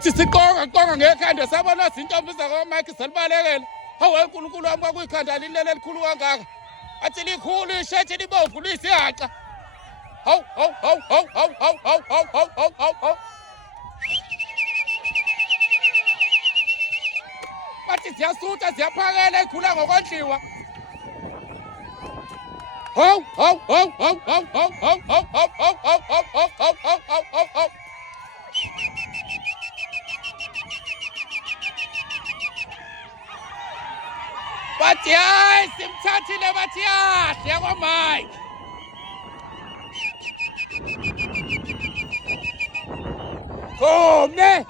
bathi siqonga ngekhanda sabona izintombi zakwaMike zalibalekela. Hawu uNkulunkulu wami kwakuyikhanda lilele elikhulu kangaka. Athi likhulu ishethi libomvu lisihaqa. Hawu. Bathi ziyasutha ziyaphakela ikhula ngokondliwa. Hawu. Bathi hayi simthathile bathi yahle yakwaMike. Komne